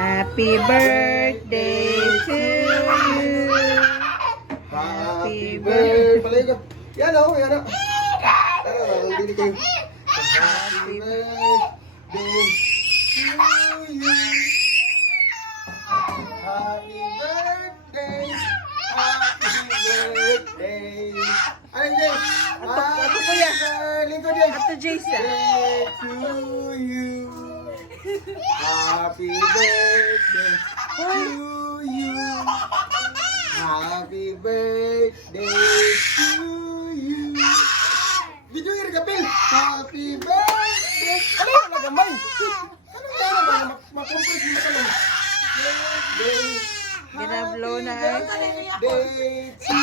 Happy birthday to you. Happy birthday. Palay ko. Yan o, yan o. Tara, hindi kayo. Happy birthday to you. Happy birthday. Happy birthday. Ay, Jace. Ato kuya. Lingkod, Jace. Ato Jason. Birthday to you. Happy birthday to you. Happy birthday to you. Video yung kapil. Happy birthday. Ano yung nagamay? Ano yung nagamay? Makompress mo ka lang. Birthday. Ginablow na. Happy birthday to